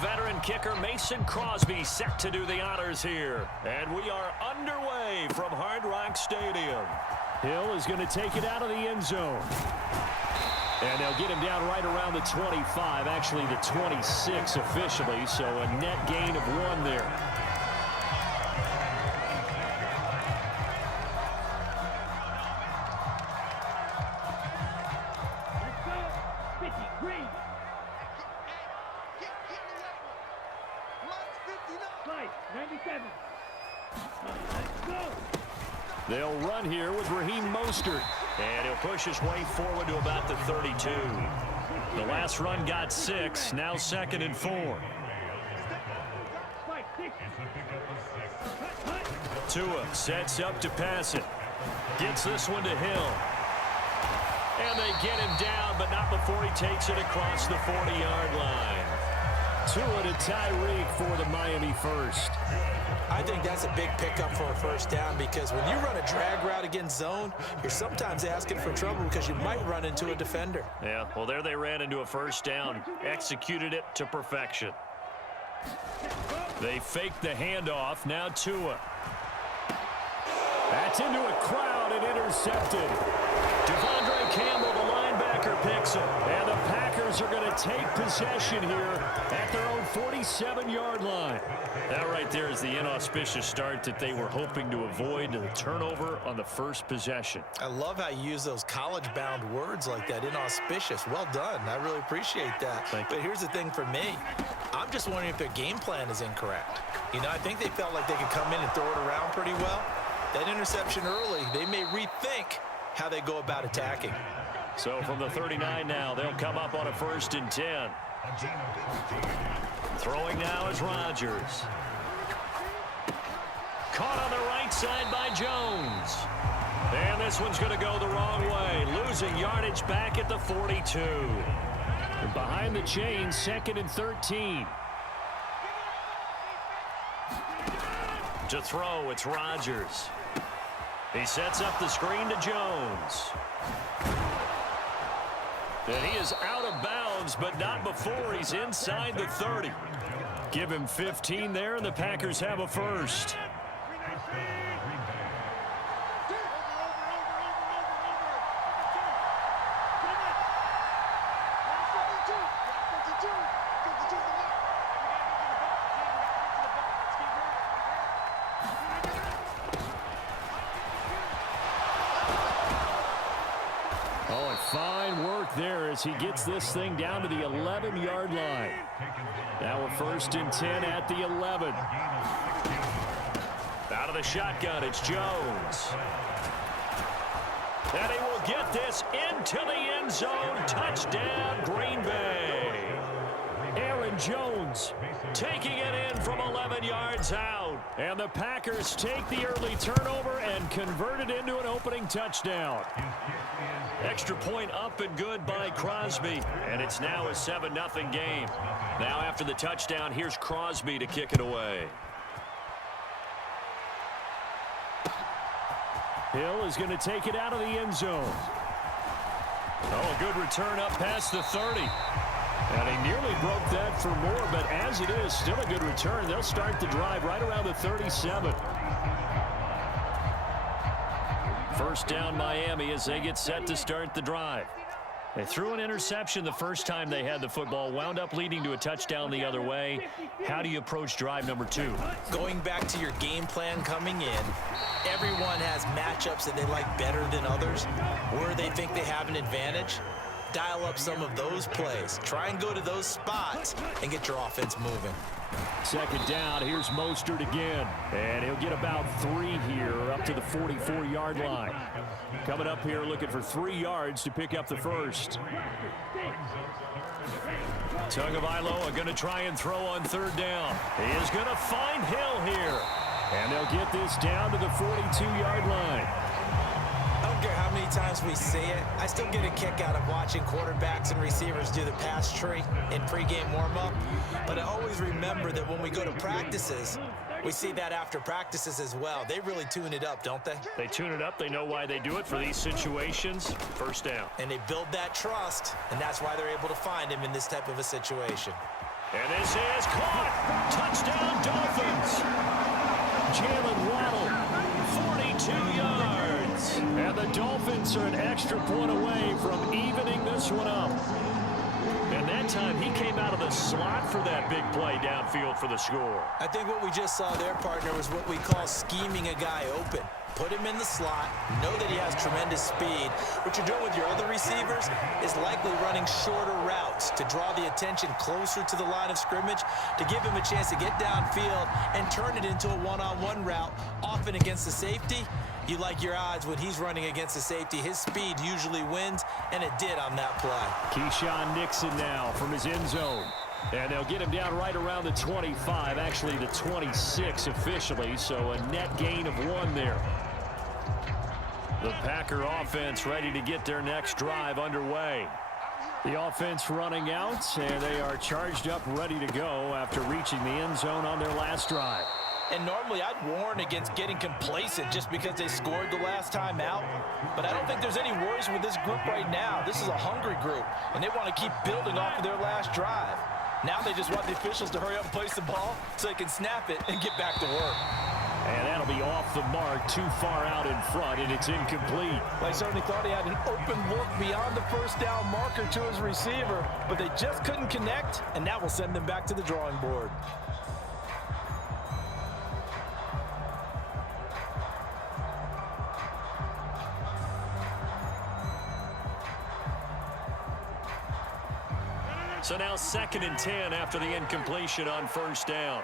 veteran kicker Mason Crosby set to do the honors here. And we are underway from Hard Rock Stadium. Hill is going to take it out of the end zone. And they'll get him down right around the 25, actually the 26 officially, so a net gain of 1 there. They'll run here with Raheem Mostert. And he'll push his way forward to about the 32. The last run got 6, now 2nd and 4. Tua sets up to pass it. Gets this one to Hill. And they get him down, but not before he takes it across the 40-yard line. Tua to Tyreek for the Miami first. I think that's a big pickup for a first down because when you run a drag route against zone, you're sometimes asking for trouble because you might run into a defender. Yeah, well, there they ran into a first down. Executed it to perfection. They faked the handoff. Now Tua. That's into a crowd and intercepted. Devondre Campbell, the linebacker, picks it. And the Packers are going to take possession here at their own 47-yard line. That right there is the inauspicious start that they were hoping to avoid, the turnover on the first possession. I love how you use those college-bound words like that, inauspicious. Well done. I really appreciate that. But here's the thing for me. I'm just wondering if their game plan is incorrect. You know, I think they felt like they could come in and throw it around pretty well. That interception early, they may rethink how they go about attacking. So from the 39 now, they'll come up on a 1st and 10. Throwing now is Rodgers. Caught on the right side by Jones. And this one's going to go the wrong way. Losing yardage back at the 42. And behind the chain, 2nd and 13. To throw, it's Rodgers. He sets up the screen to Jones. And he is out of bounds, but not before he's inside the 30. Give him 15 there, and the Packers have a first. Fine work there as he gets this thing down to the 11-yard line. Now a 1st and 10 at the 11. Out of the shotgun, it's Jones. And he will get this into the end zone. Touchdown, Green Bay. Aaron Jones taking it in from 11 yards out. And the Packers take the early turnover and convert it into an opening touchdown. Extra point up and good by Crosby. And it's now a 7-0 game. Now after the touchdown, here's Crosby to kick it away. Hill is going to take it out of the end zone. Oh, a good return up past the 30. And he nearly broke that for more, but as it is, still a good return. They'll start the drive right around the 37. First down Miami as they get set to start the drive. They threw an interception the first time they had the football, wound up leading to a touchdown the other way. How do you approach drive number 2? Going back to your game plan coming in, everyone has matchups that they like better than others, where they think they have an advantage. Dial up some of those plays. Try and go to those spots and get your offense moving. 2nd down, here's Mostert again. And he'll get about 3 here up to the 44-yard line. Coming up here looking for 3 yards to pick up the first. Tagovailoa going to try and throw on 3rd down. He is going to find Hill here. And they'll get this down to the 42-yard line. I don't care how many times we see it. I still get a kick out of watching quarterbacks and receivers do the pass tree in pregame warm-up. But I always remember that when we go to practices, we see that after practices as well. They really tune it up, don't they? They tune it up. They know why they do it for these situations. First down. And they build that trust, and that's why they're able to find him in this type of a situation. And this is caught. Touchdown, Dolphins. Jalen Waddle, 42 yards. And the Dolphins are an extra point away from evening this one up. And that time, he came out of the slot for that big play downfield for the score. I think what we just saw there, partner, was what we call scheming a guy open. Put him in the slot, know that he has tremendous speed. What you're doing with your other receivers is likely running shorter routes to draw the attention closer to the line of scrimmage, to give him a chance to get downfield and turn it into a one-on-one route, often against the safety. You like your odds when he's running against the safety. His speed usually wins, and it did on that play. Keyshawn Nixon now from his end zone. And they'll get him down right around the 25, actually the 26 officially, so a net gain of 1 there. The Packer offense ready to get their next drive underway. The offense running out, and they are charged up, ready to go after reaching the end zone on their last drive. And normally I'd warn against getting complacent just because they scored the last time out. But I don't think there's any worries with this group right now. This is a hungry group, and they want to keep building off of their last drive. Now they just want the officials to hurry up and place the ball so they can snap it and get back to work. And that'll be off the mark, too far out in front, and it's incomplete. I certainly thought he had an open look beyond the first down marker to his receiver, but they just couldn't connect, and that will send them back to the drawing board. So now 2nd and 10 after the incompletion on first down.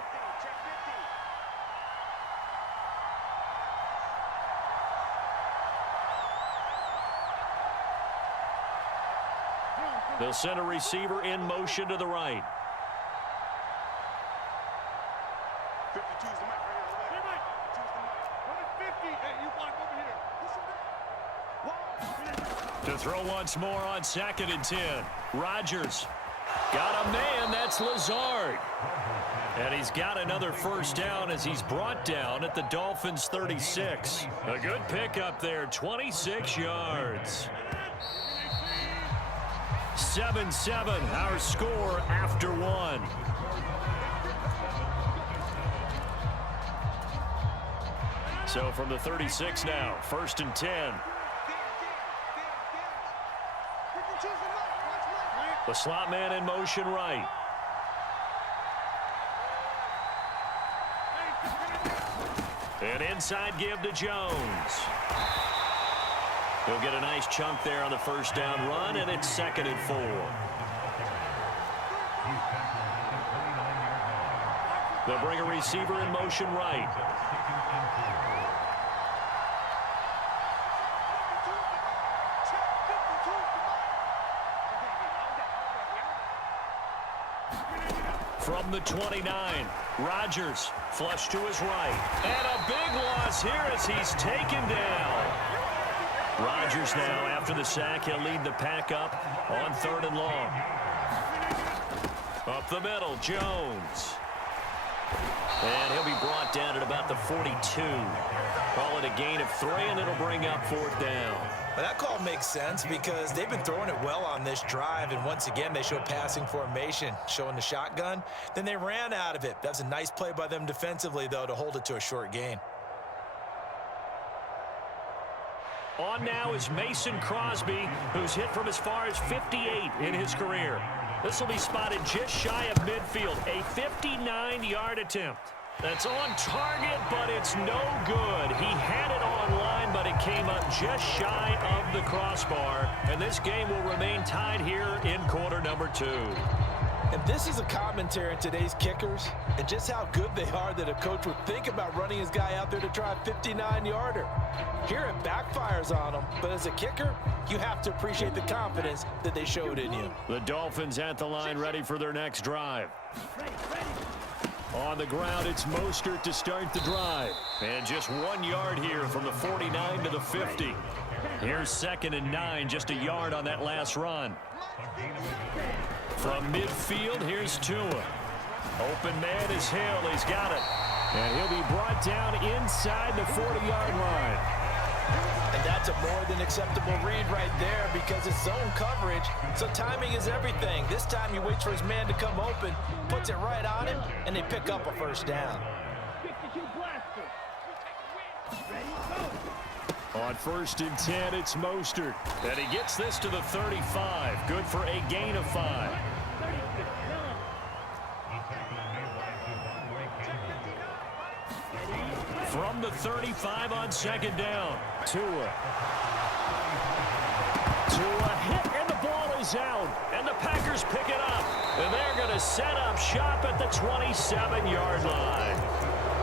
They'll send a receiver in motion to the right. To throw once more on 2nd and 10. Rodgers. Got a man, that's Lazard. And he's got another first down as he's brought down at the Dolphins' 36. A good pickup there, 26 yards. 7-7, our score after 1. So from the 36 now, 1st and 10. The slot man in motion right. An inside give to Jones. He'll get a nice chunk there on the first down run, and it's 2nd and 4. They'll bring a receiver in motion right. From the 29, Rodgers flush to his right. And a big loss here as he's taken down. Rodgers now, after the sack, he'll lead the pack up on 3rd and long. Up the middle, Jones. And he'll be brought down at about the 42. Call it a gain of 3, and it'll bring up 4th down. Well, that call makes sense because they've been throwing it well on this drive, and once again they show passing formation, showing the shotgun. Then they ran out of it. That was a nice play by them defensively, though, to hold it to a short gain. On now is Mason Crosby, who's hit from as far as 58 in his career. This will be spotted just shy of midfield, a 59-yard attempt. That's on target, but it's no good. He had it online, but it came up just shy of the crossbar. And this game will remain tied here in quarter number 2. And this is a commentary on today's kickers and just how good they are that a coach would think about running his guy out there to try a 59-yarder. Here it backfires on him, but as a kicker, you have to appreciate the confidence that they showed in you. The Dolphins at the line ready for their next drive. On the ground, it's Mostert to start the drive. And just 1 yard here from the 49 to the 50. Here's 2nd and 9, just a yard on that last run. From midfield, here's Tua. Open man is Hill. He's got it. And he'll be brought down inside the 40-yard line. And that That's a more than acceptable read right there because it's zone coverage, so timing is everything. This time he waits for his man to come open, puts it right on him, and they pick up a first down. On 1st and 10, it's Mostert. And he gets this to the 35. Good for a gain of 5. From the 35 on 2nd down. Tua hit, and the ball is out. And the Packers pick it up. And they're going to set up shop at the 27-yard line.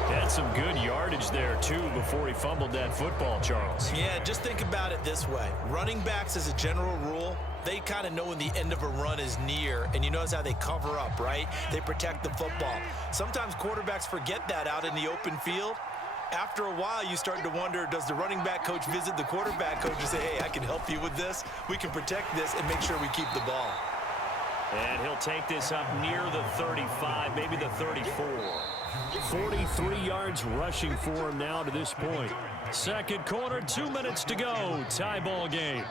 Had some good yardage there, too, before he fumbled that football, Charles. Yeah, just think about it this way. Running backs, as a general rule, they kind of know when the end of a run is near, and you notice how they cover up, right? They protect the football. Sometimes quarterbacks forget that out in the open field. After a while, you start to wonder, does the running back coach visit the quarterback coach and say, hey, I can help you with this. We can protect this and make sure we keep the ball. And he'll take this up near the 35, maybe the 34. 43 yards rushing for him now to this point. Second quarter, 2 minutes to go. Tie ball game.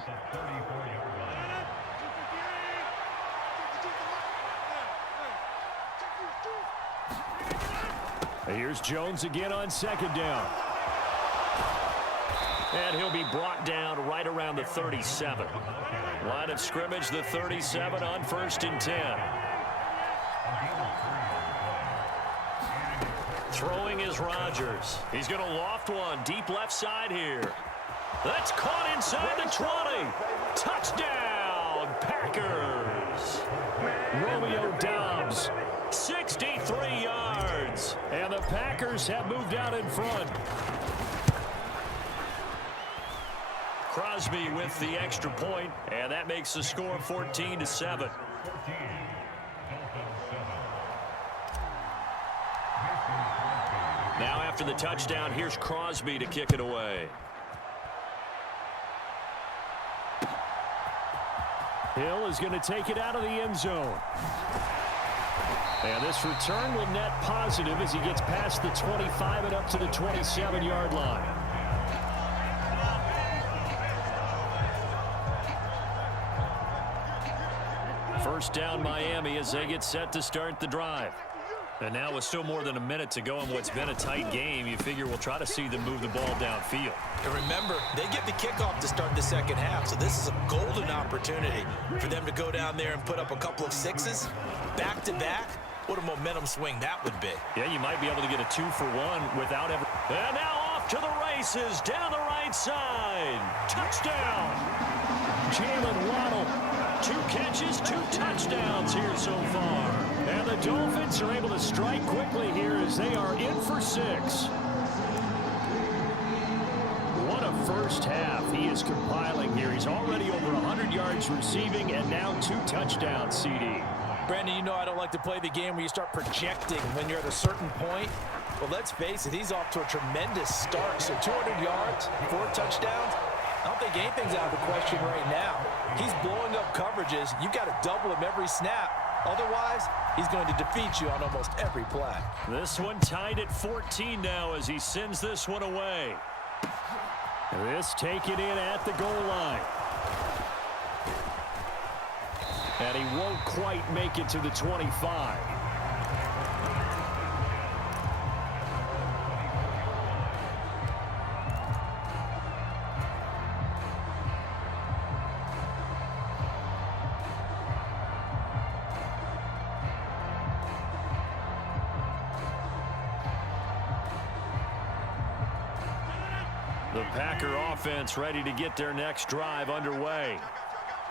Here's Jones again on 2nd down. And he'll be brought down right around the 37. Line of scrimmage, the 37 on 1st and 10. Throwing is Rodgers. He's going to loft one deep left side here. That's caught inside the 20. Touchdown, Packers. Romeo Doubs. 63 yards. And the Packers have moved out in front. Crosby with the extra point, and that makes the score 14-7. Now after the touchdown, here's Crosby to kick it away. Hill is going to take it out of the end zone. And this return will net positive as he gets past the 25 and up to the 27-yard line. First down Miami as they get set to start the drive. And now with still more than a minute to go in what's been a tight game, you figure we'll try to see them move the ball downfield. And remember, they get the kickoff to start the second half, so this is a golden opportunity for them to go down there and put up a couple of sixes back-to-back. What a momentum swing that would be. Yeah, you might be able to get a 2-for-1 without ever. And now off to the races down the right side. Touchdown. Jalen Waddle. 2 catches, 2 touchdowns here so far. And the Dolphins are able to strike quickly here as they are in for 6. What a first half he is compiling here. He's already over 100 yards receiving and now 2 touchdowns, CD. Brandon, you know I don't like to play the game where you start projecting when you're at a certain point. But let's face it, he's off to a tremendous start. So 200 yards, 4 touchdowns. I don't think anything's out of the question right now. He's blowing up coverages. You've got to double him every snap. Otherwise, he's going to defeat you on almost every play. This one tied at 14 now as he sends this one away. This taken in at the goal line. And he won't quite make it to the 25. The Packer offense ready to get their next drive underway.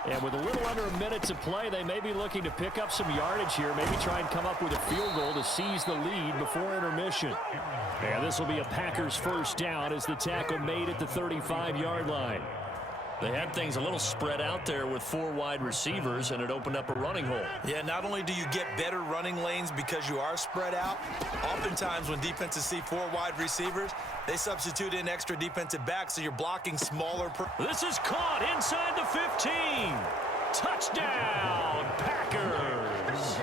And with a little under a minute to play, they may be looking to pick up some yardage here, maybe try and come up with a field goal to seize the lead before intermission. And this will be a Packers first down as the tackle made at the 35-yard line. They had things a little spread out there with 4 wide receivers, and it opened up a running hole. Yeah, not only do you get better running lanes because you are spread out, oftentimes when defenses see 4 wide receivers, they substitute in extra defensive backs, so you're blocking smaller. This is caught inside the 15. Touchdown, Packers.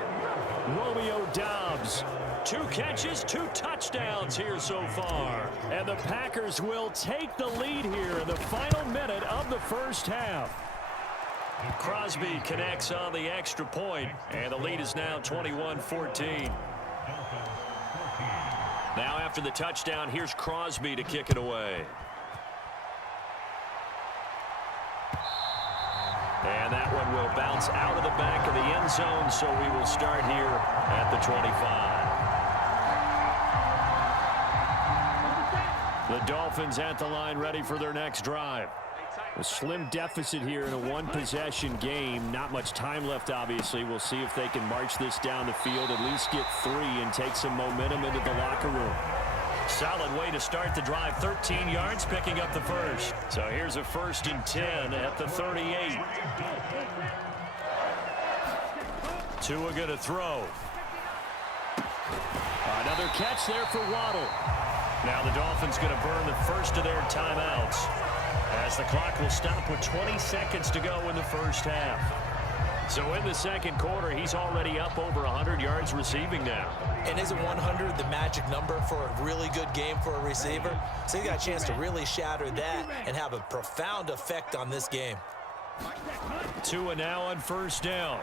Romeo Doubs. 2 catches, 2 touchdowns here so far. And the Packers will take the lead here in the final minute minute of the first half. Crosby connects on the extra point, and the lead is now 21-14. Now after the touchdown, here's Crosby to kick it away. And that one will bounce out of the back of the end zone, so we will start here at the 25. The Dolphins at the line ready for their next drive. A slim deficit here in a one-possession game. Not much time left, obviously. We'll see if they can march this down the field, at least get 3 and take some momentum into the locker room. Solid way to start the drive. 13 yards, picking up the first. So here's a 1st and 10 at the 38. Tua going to throw. Another catch there for Waddle. Now the Dolphins going to burn the first of their timeouts, as the clock will stop with 20 seconds to go in the first half. So in the second quarter, he's already up over 100 yards receiving now. And isn't 100 the magic number for a really good game for a receiver? So he got a chance to really shatter that and have a profound effect on this game. Tua now on 1st down.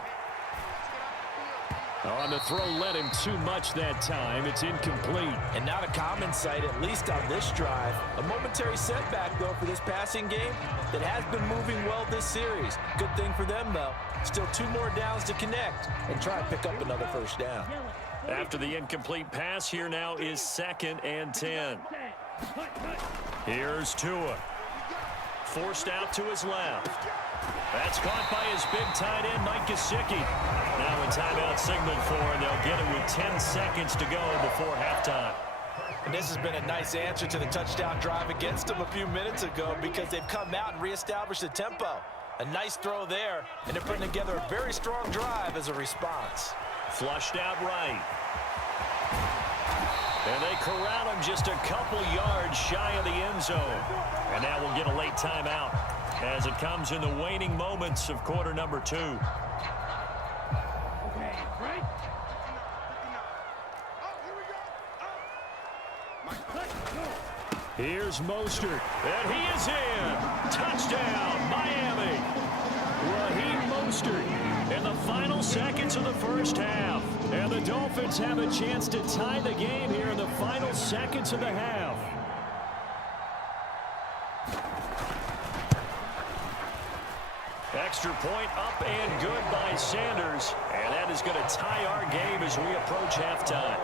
On the throw, led him too much that time. It's incomplete. And not a common sight, at least on this drive. A momentary setback, though, for this passing game that has been moving well this series. Good thing for them, though. Still 2 more downs to connect and try and pick up another 1st down. After the incomplete pass, here now is 2nd and 10. Here's Tua. Forced out to his left. That's caught by his big tight end, Mike Gesicki. Now a timeout signaled for, and they'll get it with 10 seconds to go before halftime. And this has been a nice answer to the touchdown drive against them a few minutes ago, because they've come out and reestablished the tempo. A nice throw there, and they're putting together a very strong drive as a response. Flushed out right. And they corral him just a couple yards shy of the end zone. And now we'll get a late timeout as it comes in the waning moments of quarter number 2. Here's Mostert. And he is in. Touchdown, Miami. Raheem Mostert In the final seconds of the first half. And the Dolphins have a chance to tie the game here in the final seconds of the half. Extra point up and good by Sanders. And that is going to tie our game as we approach halftime.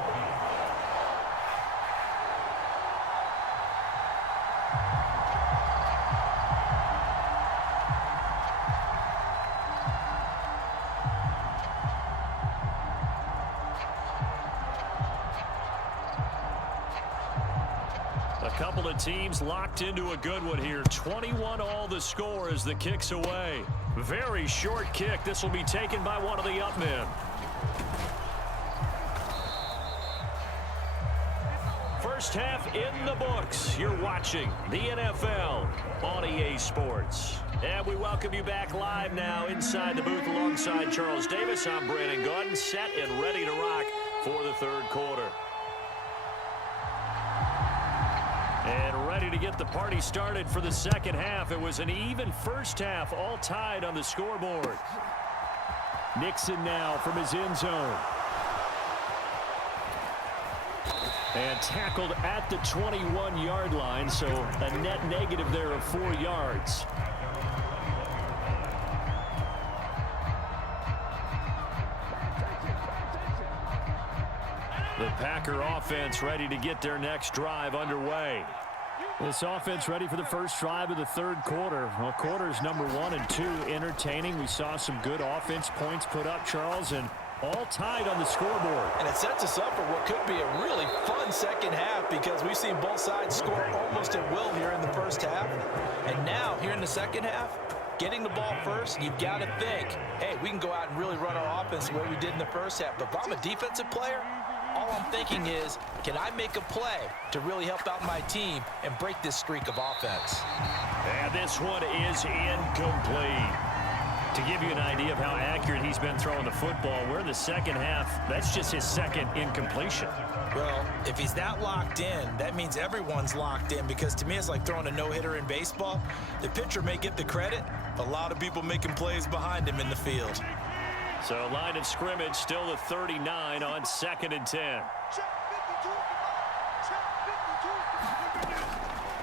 A couple of teams locked into a good one here. 21-all the score as the kick's away. Very short kick. This will be taken by one of the up men. First half in the books. You're watching the NFL on EA Sports. And we welcome you back live now inside the booth alongside Charles Davis. I'm Brandon Gaudin, set and ready to rock for the third quarter. And ready to get the party started for the second half. It was an even first half, all tied on the scoreboard. Nixon now from his end zone. And tackled at the 21-yard line, so a net negative there of 4 yards. The Packer offense ready to get their next drive underway. This offense ready for the first drive of the third quarter. Well, quarters number 1 and 2 entertaining. We saw some good offense points put up, Charles, and all tied on the scoreboard. And it sets us up for what could be a really fun second half, because we've seen both sides score almost at will here in the first half. And now, here in the second half, getting the ball first, you've got to think, hey, we can go out and really run our offense the way we did in the first half. But if I'm a defensive player, all I'm thinking is, can I make a play to really help out my team and break this streak of offense? And this one is incomplete. To give you an idea of how accurate he's been throwing the football, we're in the second half. That's just his second incompletion. Well, if he's that locked in, that means everyone's locked in, because to me it's like throwing a no-hitter in baseball. The pitcher may get the credit. A lot of people making plays behind him in the field. So line of scrimmage still the 39 on 2nd and 10.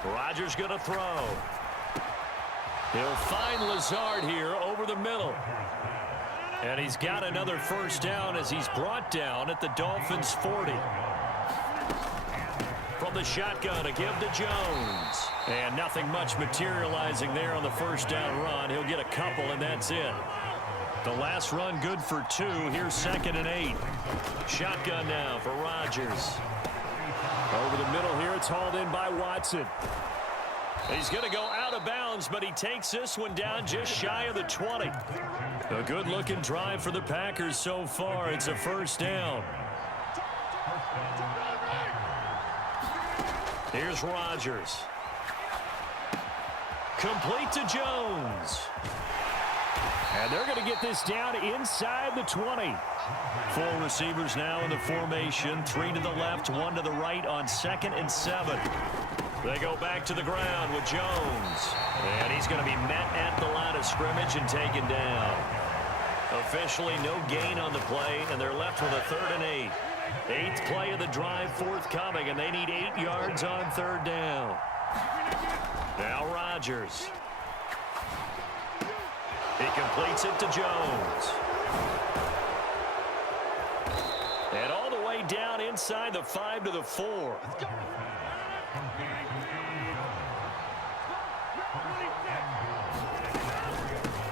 Rodgers going to throw. He'll find Lazard here over the middle. And he's got another first down as he's brought down at the Dolphins' 40. From the shotgun, a give to Jones. And nothing much materializing there on the first down run. He'll get a couple, and that's it. The last run good for 2. Here's 2nd and 8. Shotgun now for Rodgers. Over the middle here, it's hauled in by Watson. He's going to go out of bounds, but he takes this one down just shy of the 20. A good-looking drive for the Packers so far. It's a first down. Here's Rodgers. Complete to Jones. And they're going to get this down inside the 20. 4 receivers now in the formation. 3 to the left, 1 to the right on 2nd and 7. They go back to the ground with Jones. And he's going to be met at the line of scrimmage and taken down. Officially no gain on the play, and they're left with a 3rd and 8. 8th play of the drive forthcoming, and they need 8 yards on 3rd down. Now Rodgers. He completes it to Jones. And all the way down inside the 5 to the 4.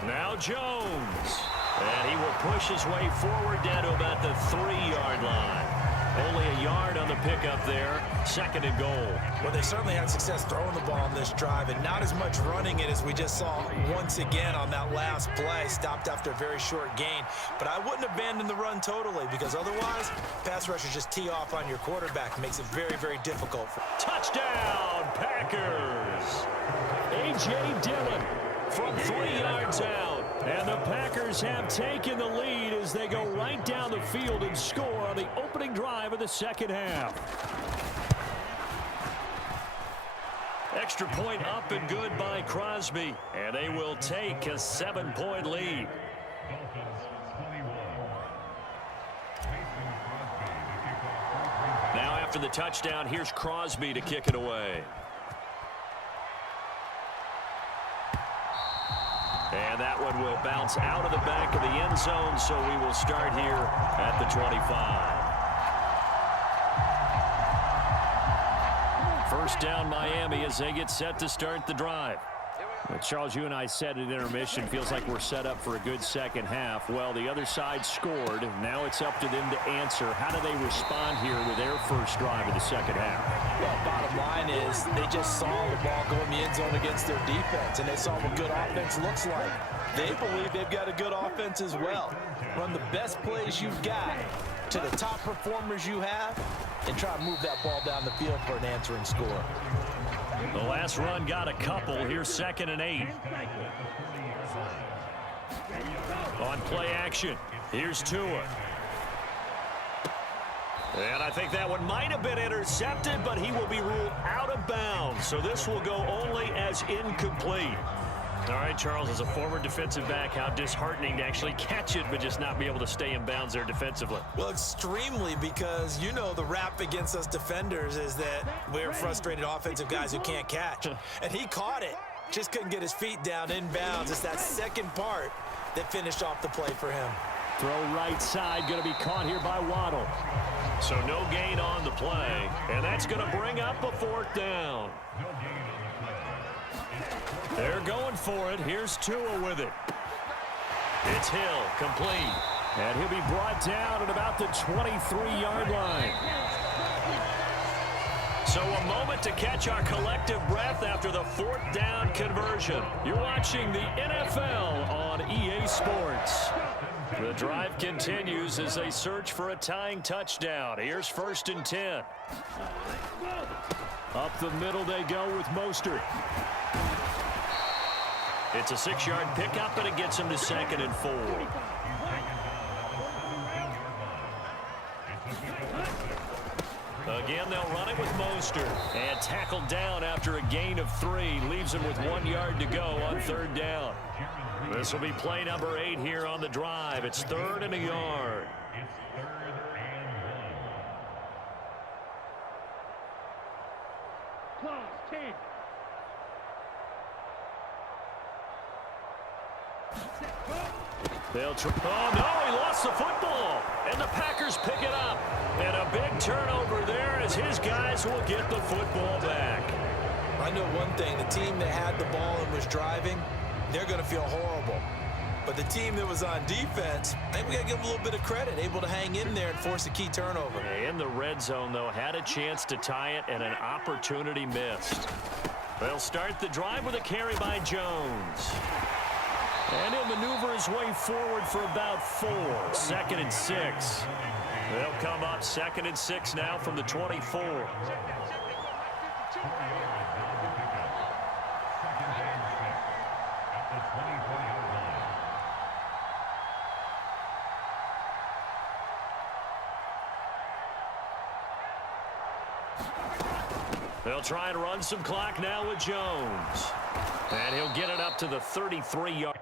Now Jones. And he will push his way forward down to about the 3-yard line. Only a yard on the pickup there. 2nd and goal. Well, they certainly had success throwing the ball on this drive, and not as much running it as we just saw once again on that last play. Stopped after a very short gain. But I wouldn't abandon the run totally, because otherwise, pass rushers just tee off on your quarterback. It makes it very, very difficult. Touchdown, Packers! A.J. Dillon from 3 yards out. And the Packers have taken the lead as they go right down the field and score on the opening drive of the second half. Extra point up and good by Crosby. And they will take a 7-point lead. Now after the touchdown, here's Crosby to kick it away. And that one will bounce out of the back of the end zone, so we will start here at the 25. First down Miami as they get set to start the drive. Well, Charles, you and I said at intermission, feels like we're set up for a good second half. Well, the other side scored. Now it's up to them to answer. How do they respond here with their first drive of the second half? Well, bottom line is they just saw the ball go in the end zone against their defense, and they saw what good offense looks like. They believe they've got a good offense as well. Run the best plays you've got to the top performers you have, and try to move that ball down the field for an answering score. The last run got a couple. Here's 2nd and 8. On play action, here's Tua. And I think that one might have been intercepted, but he will be ruled out of bounds. So this will go only as incomplete. All right, Charles, as a former defensive back, how disheartening to actually catch it but just not be able to stay in bounds there defensively. Well, extremely, because you know the rap against us defenders is that we're frustrated offensive guys who can't catch. And he caught it. Just couldn't get his feet down in bounds. It's that second part that finished off the play for him. Throw right side, going to be caught here by Waddle. So no gain on the play, and that's going to bring up a 4th down. They're going for it. Here's Tua with it. It's Hill, complete. And he'll be brought down at about the 23-yard line. So a moment to catch our collective breath after the 4th down conversion. You're watching the NFL on EA Sports. The drive continues as they search for a tying touchdown. Here's 1st and 10. Up the middle they go with Mostert. It's a 6-yard pickup, and it gets him to 2nd and 4. Again, they'll run it with Mostert. And tackled down after a gain of 3. Leaves him with 1 yard to go on 3rd down. This will be play number 8 here on the drive. It's 3rd and a yard. Oh, no, he lost the football. And the Packers pick it up. And a big turnover there as his guys will get the football back. I know one thing. The team that had the ball and was driving, they're going to feel horrible. But the team that was on defense, I think we got to give them a little bit of credit, able to hang in there and force a key turnover. In the red zone, though, had a chance to tie it and an opportunity missed. They'll start the drive with a carry by Jones. And he'll maneuver his way forward for about 4. 2nd and 6. They'll come up 2nd and 6 now from the 24. They'll try and run some clock now with Jones. And he'll get it up to the 33-yard.